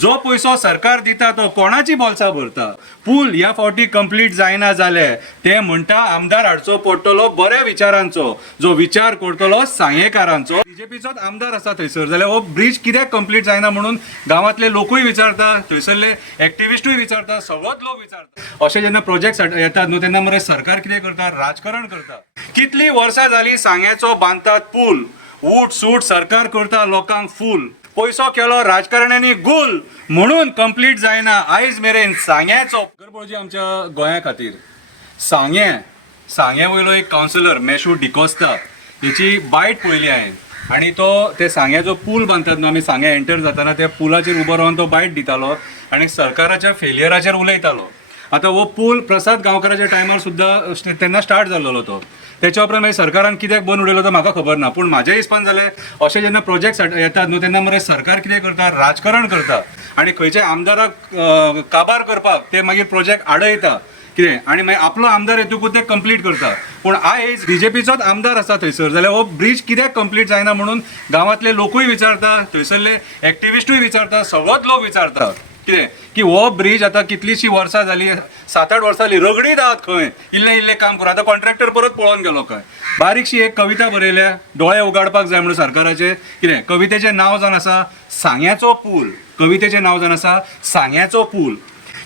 जो पैसो सरकार दिता तो कोणाची बोल्सां भरता. पूल ह्या फावटी कंप्लीट जायना जाले ते म्हणटा आमदार हाडचो पडटलो बऱ्या विचारांचो, जो विचार करतलो सांगेकारांचो. बीजेपीचोच आमदार आसा थंयसर जाल्यार हो ब्रिज कित्याक कंप्लीट जायना म्हणून गांवांतले लोकूय विचारता, थंयसरले एक्टिविस्टूय विचारता, सगळोच लोक विचारता. अशे जेन्ना प्रोजेक्ट येतात न्हू तेन्ना मरे सरकार कितें करता, राजकारण करता. कितली वर्सां जाली सांग्याचो बांदतात पूल, उठ सूट सरकार करता लोकांक फूल. पैसो केलो राजकारण्यांनी गुल म्हणून कंप्लीट जायना आयज मेरेन सांग्याचो. पणजी आमच्या गोंया खातीर सांग्या वयलो एक कावन्सिलर मेशू डिकोस्ता हेची बायट पळयली हांवें आनी तो ते सांग्याचो पूल बांदतात न्हू आमी सांग्या एंटर जाताना त्या पुलाचेर उबो रावन तो बायट दितालो आनी सरकाराच्या फेलियराचेर उलयतालो. आतां हो पूल प्रसाद गांवकाराच्या टायमार सुद्दां तेन्ना स्टार्ट जाल्लो तो. त्याच्या उपरांत मागीर सरकारान कित्याक बंद उडयलो तो म्हाका खबर ना. पूण म्हाज्या हिसपान जालें अशे जेन्ना प्रोजेक्ट येतात न्हू तेन्ना मरे सरकार कितें करता, राजकारण करता आनी खंयच्या आमदाराक काबार करपाक ते मागीर प्रोजेक्ट आडयता कितें आनी मागीर आपलो आमदार येतकूच ते कंप्लीट करता. पूण आयज बीजेपीचोच आमदार आसा थंयसर जाल्यार हो ब्रिज कित्याक कंप्लीट जायना म्हणून गांवांतले लोकूय विचारता, थंयसरले एक्टिविस्टूय विचारता, सगळोच लोक विचारता कितें की हो ब्रिज आतां कितलींशीं वर्सां जालीं, 7-8 वर्सां जालीं रगडीत आहात खंय, इल्लें काम करून. आतां कॉन्ट्रॅक्टर परत पळोवन गेलो खंय. बारीकशी एक कविता बरयल्या दोळे उगाडपाक जाय म्हणून सरकाराचे. कितें कवितेचें नांव जावन आसा सांग्याचो पूल. कवितेचें नांव जावन आसा सांग्याचो पूल.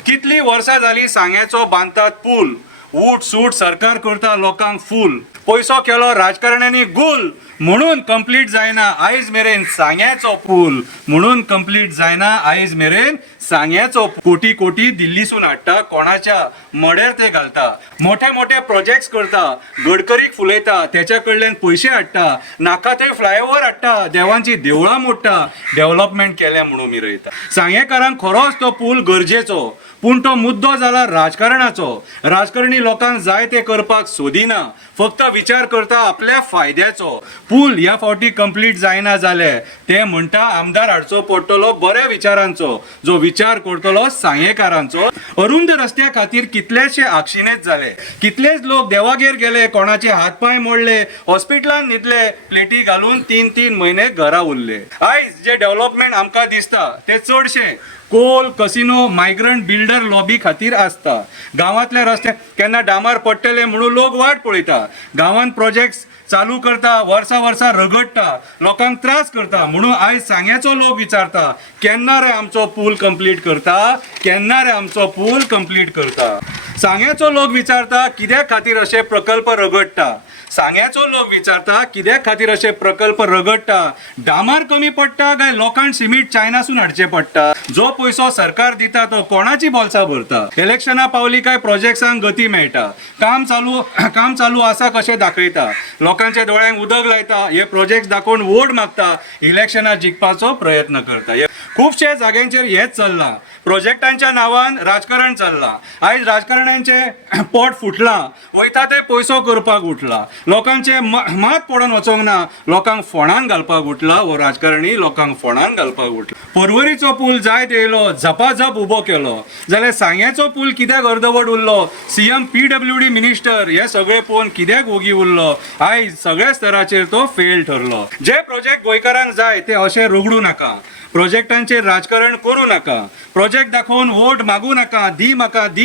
कितलीं वर्सां जालीं सांग्याचो बांदतात पूल, उठ सूट सरकार करता लोकांक फूल. पैसो केलो राजकारण्यांनी गुल म्हणून कंप्लीट जायना आयज मेरेन सांग्याचो पूल. म्हणून कंप्लीट जायना आयज मेरेन सांग्याचो. कोटी कोटी दिल्लीसून हाडटा, कोणाच्या मड्यार ते घालता. मोठे मोठे प्रोजेक्ट्स करता, गडकरीक फुलयता, त्याच्या कडल्यान पयशे हाडटा, नाका थंय फ्लायओव्हर हाडटा, देवांची देवळां मोडटा, डेव्हलपमेंट केल्या म्हणून मिरयता. सांगेकारांक खरोच तो पूल गरजेचो, पूण तो मुद्दो जाला राजकारणाचो. राजकारणी लोकांक जाय ते करपाक सोदिना, फक्त विचार करता आपल्या फायद्याचो. पूल ह्या फावटी कंप्लीट जायना जाले ते म्हणटा आमदार हाडचो पडटलो बऱ्या विचारांचो, जो विचार करतलो सांगेकारांचो. अरुंद रस्त्या खातीर कितलेशे आक्षिणेच जाले, कितलेच लोक देवागेर गेले, कोणाचे हातपाय मोडले, हॉस्पिटलांत न्हिदले, प्लेटी घालून 3-3 म्हयने घरा उरले. आयज जे डेव्हलपमेंट आमकां दिसता ते चडशे coal, casino, migrant builder lobby खातीर आसता. गांवांतल्या रस्त्याक केन्ना डांबर पडटले म्हणून लोक वाट पळयता. गांवांत प्रोजेक्ट्स चालू करता, वर्सां रगडटा, लोकांक त्रास करता म्हणून आयज सांग्याचो लोक विचारता केन्ना रे आमचो पूल कंप्लीट करता, केन्ना रे आमचो पूल कंप्लीट करता. सांग्याचो लोक विचारता कित्याक खातीर अशे प्रकल्प रगडटा. सांग्याचो लोक विचारता कित्याक खातीर अशे प्रकल्प रगडटा. डांबर कमी पडटा काय लोकांक सिमीट चायनासून हाडचें पडटा. जो पैसो सरकार दिता तो कोणाची बोल्सां भरता. इलेक्शनां पावली काय प्रोजेक्ट्सांक गती मेळटा. काम चालू आसा कशें दाखयता, लोकांच्या दोळ्यांक उदक लायता, हे प्रोजेक्ट दाखोवन वोट मागता, इलेक्शनां जिखपाचो प्रयत्न करता. खुबशे जाग्यांचेर हेच चल्लां. प्रोजेक्टांच्या नांवान राजकारण चल्लां. आयज राजकारण्यांचे पोट फुटलां, वयता ते पैसो करपाक उठला. लोकांचे मात पडोन वचोंक ना, लोकांक फोंडान घालपाक उठला. हो राजकारणी लोकांक फोंडान घालपाक उठला. पर्वरीचो पूल जायत येयलो, झपाझप उबो केलो, जाल्यार सांग्याचो पूल कित्याक अर्दवट उरलो. सीएम PWD मिनिस्टर हे सगळे पळोवन कित्याक ओगी उरलो. आयज सगळ्या स्तराचेर तो फेल ठरलो. जे प्रोजेक्ट गोंयकारांक जाय ते अशे रगडू नाका. प्रोजेक्टांचेर राजकारण करूं नाका. प्रोजेक्ट दाखोवन वोट मागू नाका, दी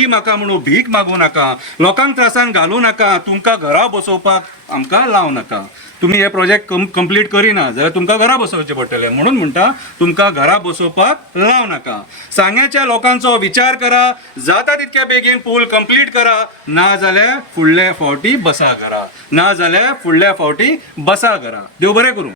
म्हाका म्हणून भीक मागू नाका. लोकांक त्रासान घालू नाका. तुमकां घरा बसोवपाक आमकां लावं नाका. तुम्ही हे प्रोजेक्ट कंप्लीट करिना जाल्यार तुमकां घरा बसोवचें पडटलें म्हणून म्हणटा तुमकां घरा बसोवपाक लाव नाका. सांग्याच्या लोकांचो विचार करा, जाता तितके बेगीन पूल कंप्लीट करा, ना जाल्यार फुडल्या फावटी बसा घरा. देव बरें करूं.